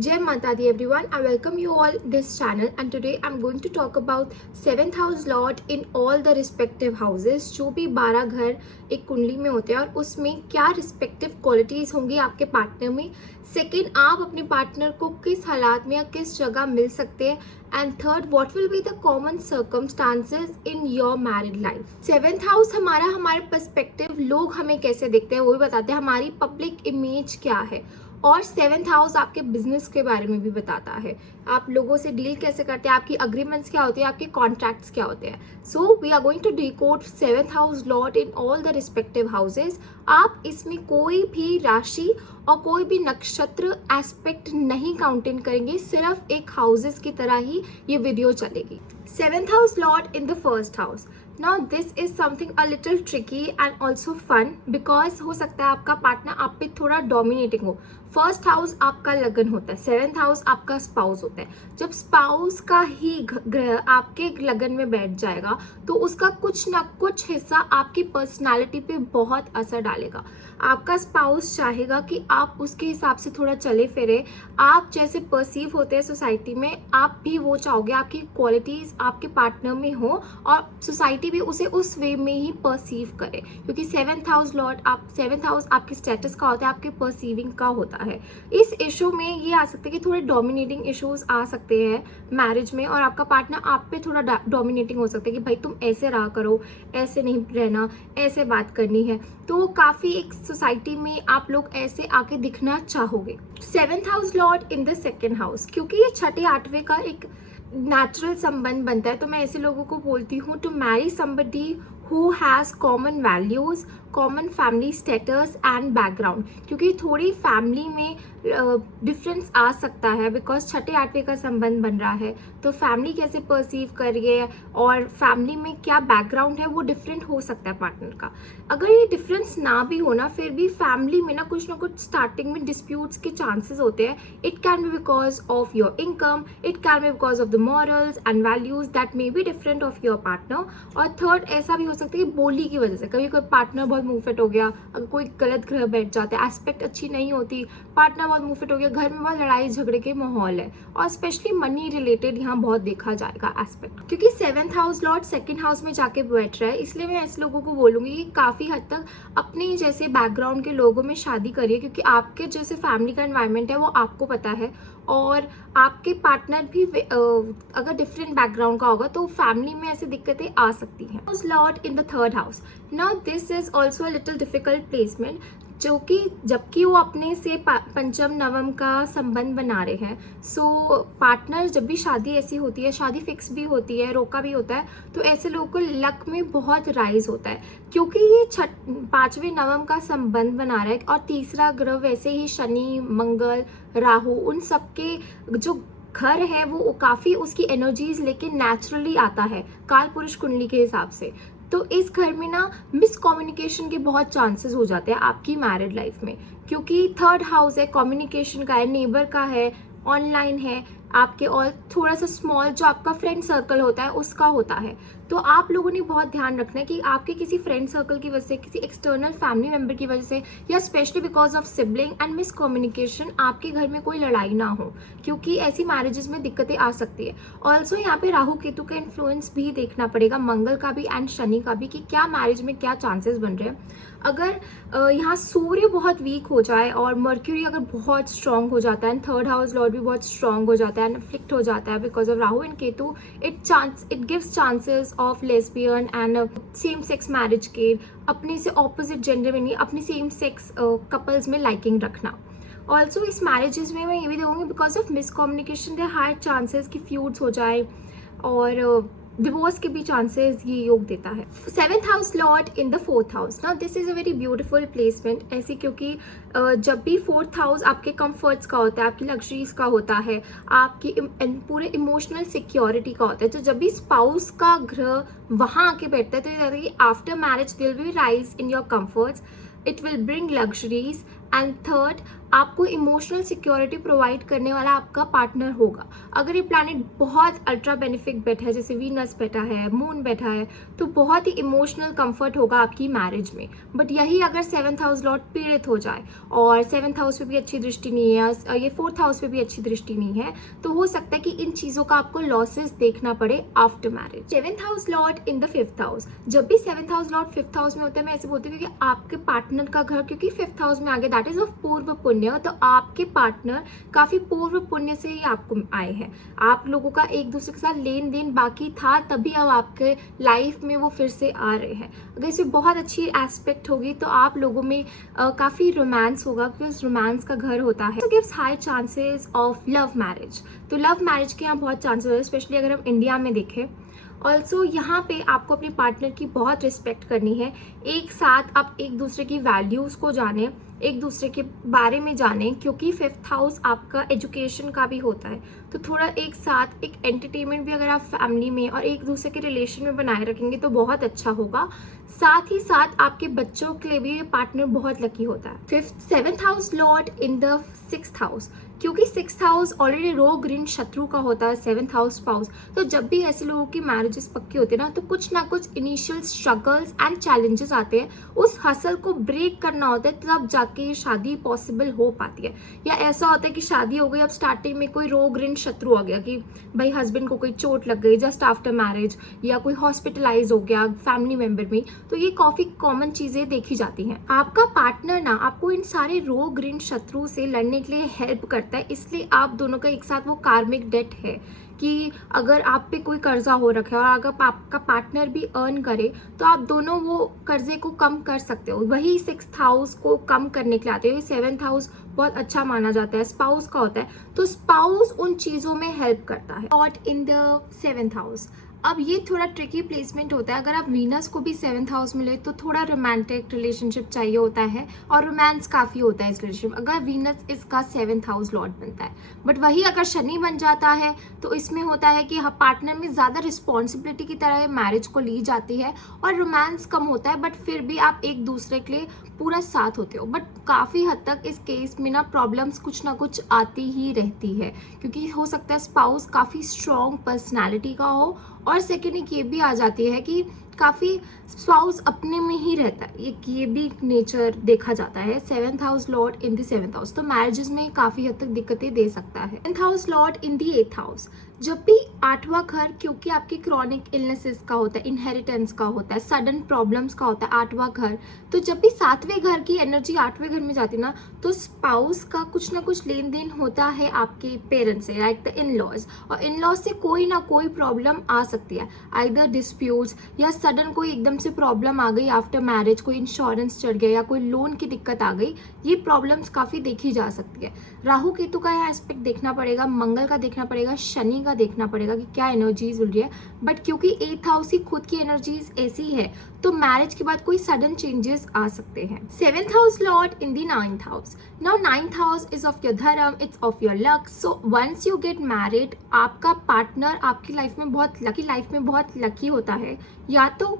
Jai Mata Di everyone, I welcome you all this channel and today I'm going to talk about 7th house lord in all the respective houses. जो भी 12 घर एक कुंडली में होते हैं और उसमें क्या रिस्पेक्टिव क्वालिटीज होंगी आपके पार्टनर में. सेकेंड, आप अपने पार्टनर को किस हालात में या किस जगह मिल सकते हैं. And third, what will be the common circumstances in your married life. 7th house हमारे पर्सपेक्टिव, लोग हमें कैसे देखते हैं वो भी बताते हैं, हमारी पब्लिक इमेज क्या है. और 7th हाउस आपके बिजनेस के बारे में भी बताता है, आप लोगों से डील कैसे करते हैं, आपकी अग्रीमेंट्स क्या होती है, आपके कॉन्ट्रैक्ट्स क्या होते हैं. So we are going to decode 7th house lord in all the respective houses. आप इसमें कोई भी राशि और कोई भी नक्षत्र एस्पेक्ट नहीं काउंट इन करेंगे, सिर्फ एक हाउसेस की तरह ही ये वीडियो चलेगी. 7th house lord in the first house. Now this is something a little tricky and also fun because हो सकता है आपका पार्टनर आप पे थोड़ा डोमिनेटिंग हो. फर्स्ट हाउस आपका लगन होता है, 7th हाउस आपका स्पाउस होता है. जब स्पाउस का ही ग्रह आपके लगन में बैठ जाएगा तो उसका कुछ ना कुछ हिस्सा आपकी पर्सनालिटी पे बहुत असर डालेगा. आपका स्पाउस चाहेगा कि आप उसके हिसाब से थोड़ा चले फिरे, आप जैसे परसीव होते हैं सोसाइटी में आप भी वो चाहोगे आपकी क्वालिटीज आपके पार्टनर में हो और सोसाइटी भी उसे उस वे में ही परसीव करे, क्योंकि 7th हाउस लॉर्ड आप 7th हाउस आपके स्टेटस का होता है, आपके परसीविंग का होता है. इस इशू में ये आ सकता है कि थोड़े डोमिनेटिंग इश्यूज आ सकते हैं मैरिज में और आपका पार्टनर आप पे थोड़ा डोमिनेटिंग हो सकता है कि भाई तुम ऐसे रहा करो, ऐसे नहीं रहना, ऐसे बात करनी है. तो काफी एक सोसाइटी में आप लोग ऐसे आके दिखना चाहोगे. 7th house lord in the second house, क्योंकि ये छठे आठवें का एक नेचुरल संबंध बनता है, तो मैं ऐसे लोगों को बोलती हूँ to marry somebody who has common values, common family status and background. क्योंकि थोड़ी फैमिली में डिफरेंस आ सकता है बिकॉज छठे आठवें का संबंध बन रहा है, तो फैमिली कैसे परसीव कर रही है और फैमिली में क्या बैकग्राउंड है वो डिफरेंट हो सकता है पार्टनर का. अगर ये डिफरेंस ना भी होना फिर भी फैमिली में ना कुछ स्टार्टिंग में डिस्प्यूट्स के चांसेस होते हैं. It can be because of your income, it can be because of the morals and values that may be different of your partner. और थर्ड, ऐसा भी हो सकता है कि बोली की वजह से कभी कोई पार्टनर बहुत मुंहफट हो गया, अगर कोई गलत ग्रह बैठ जाता है, एस्पेक्ट अच्छी नहीं होती, पार्टनर बहुत मुंहफट हो गया, घर में बहुत लड़ाई झगड़े के माहौल है और स्पेशली मनी रिलेटेड यहाँ बहुत देखा जाएगा एस्पेक्ट. क्योंकि 7th house Lord second house में जाके बैठ रहा है, इसलिए मैं ऐसे लोगों को बोलूंगी कि काफी हद तक अपने जैसे बैकग्राउंड के लोगों में शादी करिए, क्योंकि आपके जैसे फैमिली का एनवायरनमेंट है वो आपको पता है और आपके पार्टनर भी अगर डिफरेंट बैकग्राउंड का होगा तो फैमिली में ऐसी दिक्कतें आ सकती हैं. House lord in the third house. Now this is also a little difficult placement, जो कि जबकि वो अपने से पंचम नवम का संबंध बना रहे हैं. सो पार्टनर जब भी शादी ऐसी होती है, शादी फिक्स भी होती है, रोका भी होता है, तो ऐसे लोगों को लक में बहुत राइज होता है, क्योंकि ये 5वें नवम का संबंध बना रहा है और तीसरा ग्रह वैसे ही शनि, मंगल, राहु, उन सबके जो घर है वो काफी उसकी एनर्जीज लेके नेचुरली आता है काल पुरुष कुंडली के हिसाब से. तो इस घर में ना मिसकम्युनिकेशन के बहुत चांसेस हो जाते हैं आपकी मैरिड लाइफ में, क्योंकि थर्ड हाउस है, कम्युनिकेशन का है, नेबर का है, ऑनलाइन है आपके, और थोड़ा सा स्मॉल जो आपका फ्रेंड सर्कल होता है उसका होता है. तो आप लोगों ने बहुत ध्यान रखना है कि आपके किसी फ्रेंड सर्कल की वजह से, किसी एक्सटर्नल फैमिली मेंबर की वजह से या specially because of sibling and miscommunication आपके घर में कोई लड़ाई ना हो, क्योंकि ऐसी मैरिजेस में दिक्कतें आ सकती है. ऑल्सो यहाँ पे राहु केतु का इन्फ्लुएंस भी देखना पड़ेगा, मंगल का भी एंड शनि का भी, कि क्या मैरिज में क्या चांसेस बन रहे हैं. अगर यहाँ सूर्य बहुत वीक हो जाए और मर्क्यूरी अगर बहुत स्ट्रांग हो जाता है, थर्ड हाउस लॉर्ड भी बहुत स्ट्रांग हो जाता है एंड अफ्लिक्ट हो जाता है because of Rahu and Ketu, it gives chances of lesbian and same sex marriage के, अपने से ऑपोजिट जेंडर में नहीं, अपने सेम सेक्स कपल्स में लाइकिंग रखना. ऑल्सो इस मैरिजेस में मैं ये भी देखूंगी because of miscommunication they high chances कि फ्यूड्स हो जाए और डिवोर्स के भी चांसेस ये योग देता है. 7th house lord in the 4th house. Now this is a very beautiful placement ऐसी, क्योंकि जब भी 4th हाउस आपके कंफर्ट्स का होता है, आपकी लग्जरीज का होता है, आपकी पूरे इमोशनल सिक्योरिटी का होता है, तो जब भी स्पाउस का ग्रह वहाँ आके बैठता है तो ये कहता है कि आफ्टर मैरिज दिल will rise in your comforts, it will bring luxuries and third, आपको इमोशनल सिक्योरिटी प्रोवाइड करने वाला आपका पार्टनर होगा। अगर ये प्लैनेट बहुत अल्ट्रा बेनिफिक बैठा है, जैसे वीनस बैठा है, मून बैठा है, तो बहुत ही इमोशनल कंफर्ट होगा आपकी मैरिज में। बट यही अगर 7th हाउस लॉर्ड पीड़ित हो जाए और 7th हाउस पे भी अच्छी दृष्टि नहीं है, ये 4th हाउस पे भी अच्छी दृष्टि नहीं है, तो हो सकता है कि इन चीज़ों का आपको लॉसेस देखना पड़े after marriage. 7th house lord in the 5th house, जब भी 7th house Lord 5th house में होता है, मैं ऐसे बोलती हूँ कि आपके पार्टनर का घर क्योंकि 5th हाउस में आ गया, दैट इज ऑफ पूर्व पुण्य, तो आपके पार्टनर काफी पूर्व पुण्य से ही आपको आए हैं। आप लोगों का एक दूसरे के साथ लेन देन बाकी था, तभी अब आपके लाइफ में वो फिर से आ रहे हैं। अगर इसमें बहुत अच्छी एस्पेक्ट होगी तो आप लोगों में काफी रोमांस होगा, क्योंकि रोमांस का घर होता है। Gives high chances of love marriage, तो लव मैरिज के यहाँ बहुत चांसेस है, स्पेशली अगर हम इंडिया में देखें। ऑल्सो यहाँ पे आपको अपनी पार्टनर की बहुत रिस्पेक्ट करनी है। एक साथ आप एक दूसरे की वैल्यूज़ को जानें, एक दूसरे के बारे में जानें, क्योंकि 5th हाउस आपका एजुकेशन का भी होता है। तो थोड़ा एक साथ एक एंटरटेनमेंट भी अगर आप फैमिली में और एक दूसरे के रिलेशन में बनाए रखेंगे तो बहुत अच्छा होगा। साथ ही साथ आपके बच्चों के लिए भी ये पार्टनर बहुत लकी होता है। 7th house lord in the 6th house, क्योंकि 6th हाउस ऑलरेडी रोग ऋण शत्रु का होता है, 7th हाउस स्पाउस। तो जब भी ऐसे लोगों की मैरिजेस पक्की होती है ना, तो कुछ ना कुछ इनिशियल स्ट्रगल्स एंड चैलेंजेस आते हैं, उस हसल को ब्रेक करना होता है, तब जाके ये शादी पॉसिबल हो पाती है। या ऐसा होता है कि शादी हो गई, अब स्टार्टिंग में कोई रोग ऋण शत्रु आ गया कि भाई हस्बैंड को कोई चोट लग गई जस्ट आफ्टर मैरिज, या कोई हॉस्पिटलाइज हो गया फैमिली मेंबर में, तो ये काफी कॉमन चीजें देखी जाती हैं। आपका पार्टनर ना आपको इन सारे रोग ऋण शत्रु से लड़ने के लिए हेल्प करता है, इसलिए आप दोनों का एक साथ वो कार्मिक डेट है कि अगर आप पे कोई कर्जा हो रखा है और अगर आपका पार्टनर भी अर्न करे तो आप दोनों वो कर्जे को कम कर सकते हो। वही 6th हाउस को कम करने के लिए आते हो। 7th हाउस बहुत अच्छा माना जाता है, स्पाउस का होता है, तो स्पाउस उन चीजों में हेल्प करता है। Not in the 7th house, अब ये थोड़ा ट्रिकी प्लेसमेंट होता है। अगर आप वीनस को भी 7th हाउस मिले तो थोड़ा रोमांटिक रिलेशनशिप चाहिए होता है और रोमांस काफ़ी होता है इस रिलेशनशिप, अगर वीनस इसका 7th हाउस लॉर्ड बनता है। बट वही अगर शनि बन जाता है तो इसमें होता है कि पार्टनर में ज़्यादा रिस्पॉन्सिबिलिटी की तरह मैरिज को ली जाती है और रोमांस कम होता है, बट फिर भी आप एक दूसरे के लिए पूरा साथ होते हो। बट काफ़ी हद तक इस केस में ना प्रॉब्लम्स कुछ ना कुछ आती ही रहती है, क्योंकि हो सकता है स्पाउस काफ़ी स्ट्रॉन्ग पर्सनैलिटी का हो, और सेकेंड एक ये भी आ जाती है कि काफ़ी स्पाउस अपने में ही रहता है, ये भी नेचर देखा जाता है। 7th house lord in the 7th house तो मैरिजेस में काफ़ी हद तक दिक्कतें दे सकता है। 10th house lord in the 8th house, जब भी 8वां घर क्योंकि आपकी क्रॉनिक इलनेसेस का होता है, इनहेरिटेंस का होता है, सडन प्रॉब्लम्स का होता है 8वां घर, तो जब भी 7वें घर की एनर्जी 8वें घर में जाती है ना, तो स्पाउस का कुछ ना कुछ लेन देन होता है आपके पेरेंट्स से, लाइक द इन लॉज, और इन लॉज से कोई ना कोई प्रॉब्लम आ सकती है, आइदर डिस्प्यूट्स या सडन कोई एकदम से प्रॉब्लम आ गई आफ्टर मैरिज, कोई इंश्योरेंस चढ़ गया या कोई लोन की दिक्कत आ गई, ये प्रॉब्लम्स काफ़ी देखी जा सकती है। राहु केतु का यहाँ एस्पेक्ट देखना पड़ेगा, मंगल का देखना पड़ेगा, शनि का देखना पड़ेगा कि क्या एनर्जीज उड़ रही है। बट क्योंकि 8th हाउस की खुद की एनर्जीज ऐसी है तो मैरिज के बाद कोई सडन चेंजेस आ सकते हैं। 7th house lord in the 9th house, now 9th house is of your dharma, it's of your luck. So once you get married, आपका पार्टनर आपकी लाइफ में बहुत लकी होता है, या तो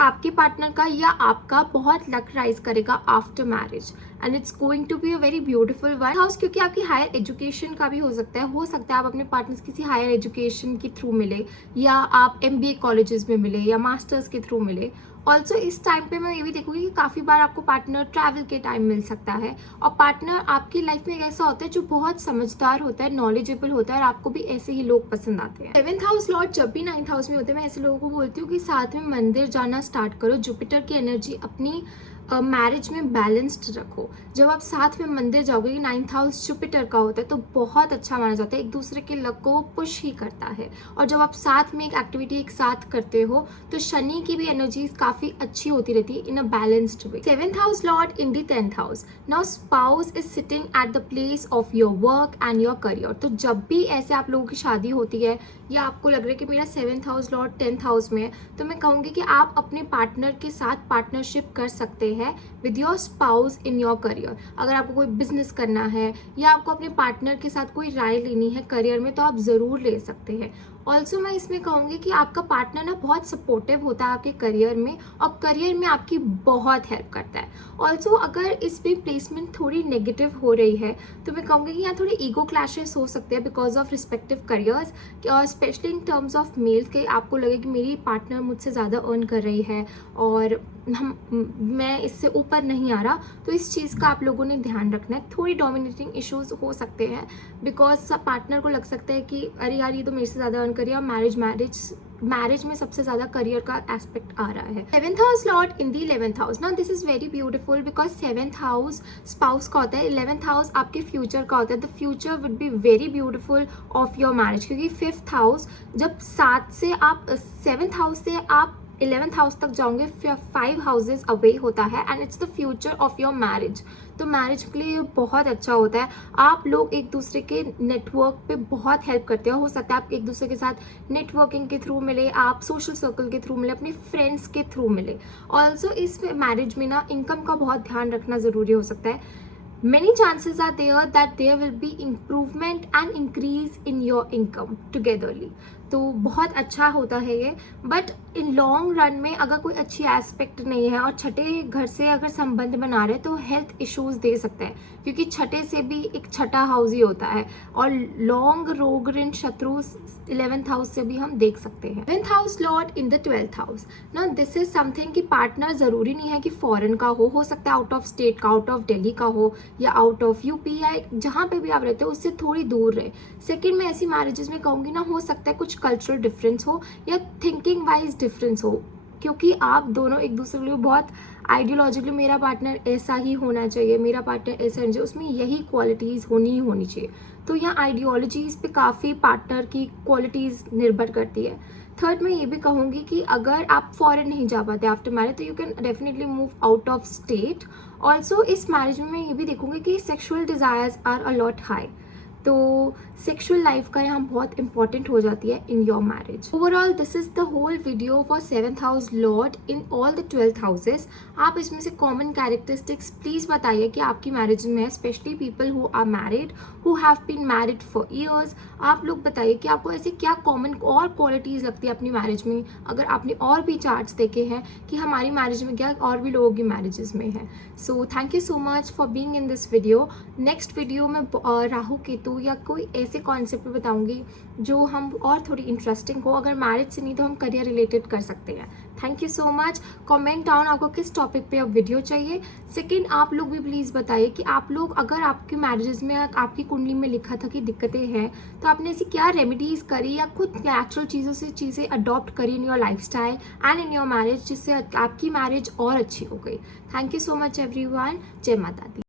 आपके पार्टनर का या आपका बहुत लक राइज करेगा after marriage, and it's going to be a very beautiful one house, क्योंकि आपकी हायर एजुकेशन का भी हो सकता है आप अपने पार्टनर्स किसी हायर एजुकेशन के थ्रू मिले, या आप MBA कॉलेजेस में मिले, या मास्टर्स के थ्रू मिले। ऑल्सो इस टाइम पे मैं ये भी देखूंगी कि काफ़ी बार आपको पार्टनर ट्रैवल के टाइम मिल सकता है, और पार्टनर आपकी लाइफ में एक ऐसा होता है जो बहुत समझदार होता है, नॉलेजेबल होता है, और आपको भी ऐसे ही लोग पसंद आते हैं। 7th हाउस लॉर्ड जब भी 9th हाउस में होते हैं, मैं ऐसे लोगों को बोलती हूँ कि साथ में मंदिर जाना स्टार्ट करो, जुपिटर की एनर्जी अपनी मैरिज में बैलेंस्ड रखो। जब आप साथ में मंदिर जाओगे, 9th हाउस जुपिटर का होता है, तो बहुत अच्छा माना जाता है, एक दूसरे के लक को पुश ही करता है। और जब आप साथ में एक एक्टिविटी एक साथ करते हो तो शनि की भी एनर्जीज काफ़ी अच्छी होती रहती है in a balanced way. 7th house lord in the 10th house, now spouse is sitting at the place of your work and your career. तो जब भी ऐसे आप लोगों की शादी होती है या आपको लग रहा है कि मेरा 7th house Lord 10th house में है, तो मैं कहूँगी कि आप अपने पार्टनर के साथ पार्टनरशिप कर सकते हैं हैं with your spouse in your career. अगर आपको कोई बिजनेस करना है या आपको अपने पार्टनर के साथ कोई राय लेनी है करियर में तो आप ज़रूर ले सकते हैं। ऑल्सो मैं इसमें कहूँगी कि आपका पार्टनर ना बहुत सपोर्टिव होता है आपके करियर में और करियर में आपकी बहुत हेल्प करता है। ऑल्सो अगर इसमें प्लेसमेंट थोड़ी नेगेटिव हो रही है तो मैं कहूँगी कि यहाँ थोड़े ईगो क्लैशेस हो सकते हैं because of respective careers, specially in terms of male के आपको लगे कि मेरी पार्टनर मुझसे ज़्यादा अर्न कर रही है और मैं इससे ऊपर नहीं आ रहा, तो इस चीज़ का आप लोगों ने ध्यान रखना है। थोड़ी डोमिनेटिंग इश्यूज हो सकते हैं बिकॉज पार्टनर को लग सकता है कि अरे यार ये तो मेरे से ज़्यादा अर्न करिए और मैरिज में सबसे ज़्यादा करियर का एस्पेक्ट आ रहा है। 7th हाउस लॉर्ड इन दी 11th हाउस, ना this is very beautiful because 7th house spouse का होता है, 11th हाउस आपके फ्यूचर का होता है। The future would be very beautiful of your marriage, क्योंकि 5th हाउस जब 7 से आप 7th हाउस से आप 11th हाउस तक जाओगे, 5 हाउसेज अवे होता है and it's the future of your marriage. तो मैरिज के लिए बहुत अच्छा होता है। आप लोग एक दूसरे के नेटवर्क पे बहुत हेल्प करते हो सकता है आप एक दूसरे के साथ नेटवर्किंग के थ्रू मिले, आप सोशल सर्कल के थ्रू मिले, अपने फ्रेंड्स के थ्रू मिले। ऑल्सो इस मैरिज में ना इनकम का बहुत ध्यान रखना ज़रूरी हो सकता है। Many chances are there that there will be improvement and increase in your income togetherly. तो बहुत अच्छा होता है ये, बट इन लॉन्ग रन में अगर कोई अच्छी एस्पेक्ट नहीं है और छठे घर से अगर संबंध बना रहे तो हेल्थ इश्यूज दे सकता है, क्योंकि छठे से भी एक छठा हाउस ही होता है और लॉन्ग रोग ऋण शत्रु 11th हाउस से भी हम देख सकते हैं। 11th house lord in the 12th house, ना दिस इज समथिंग कि पार्टनर ज़रूरी नहीं है कि फॉरेन का हो सकता है आउट ऑफ स्टेट का, आउट ऑफ दिल्ली का हो या आउट ऑफ यूपी या जहाँ पे भी आप रहते हो उससे थोड़ी दूर रहे। सेकंड में ऐसी मैरिजेस में कहूँगी ना हो सकता है कुछ कल्चरल डिफरेंस हो या थिंकिंग वाइज डिफरेंस हो, क्योंकि आप दोनों एक दूसरे के लिए बहुत आइडियोलॉजिकली मेरा पार्टनर ऐसा ही होना चाहिए, मेरा पार्टनर ऐसा होना चाहिए, उसमें यही क्वालिटीज़ होनी ही होनी चाहिए। तो यहाँ आइडियोलॉजीज़ पे काफ़ी पार्टनर की क्वालिटीज़ निर्भर करती है। थर्ड मैं ये भी कहूँगी कि अगर आप फॉरेन नहीं जा पाते आफ्टर मैरिज तो you can definitely move out of state. Also इस मैरिज में मैं ये भी देखूँगी कि sexual desires are a lot high, तो सेक्सुअल लाइफ का यहाँ बहुत इंपॉर्टेंट हो जाती है in your marriage. Overall this is the whole video for 7th house lord in all the 12th houses. आप इसमें से कॉमन कैरेक्टरिस्टिक्स प्लीज़ बताइए कि आपकी मैरिज में है, specially people who are married, who have been married for years. आप लोग बताइए कि आपको ऐसी क्या कॉमन और क्वालिटीज़ लगती है अपनी मैरिज में, अगर आपने और भी चार्ट्स देखे हैं कि हमारी मैरिज में क्या और भी लोगों की मैरिजेस में है। So thank you so much for being in this video. Next video में राहु केतु या कोई ऐसे कॉन्सेप्ट बताऊंगी जो हम और थोड़ी इंटरेस्टिंग हो, अगर मैरिज से नहीं तो हम करियर रिलेटेड कर सकते हैं। Thank you so much. Comment down आपको किस टॉपिक पे अब वीडियो चाहिए। सेकंड आप लोग भी प्लीज़ बताइए कि आप लोग अगर आपकी मैरिजेस में आपकी कुंडली में लिखा था कि दिक्कतें हैं तो आपने ऐसी क्या रेमेडीज़ करी या खुद नेचुरल चीज़ों से चीज़ें अडॉप्ट करी in your lifestyle and in your marriage जिससे आपकी मैरिज और अच्छी हो गई। Thank you so much everyone. जय माता दी।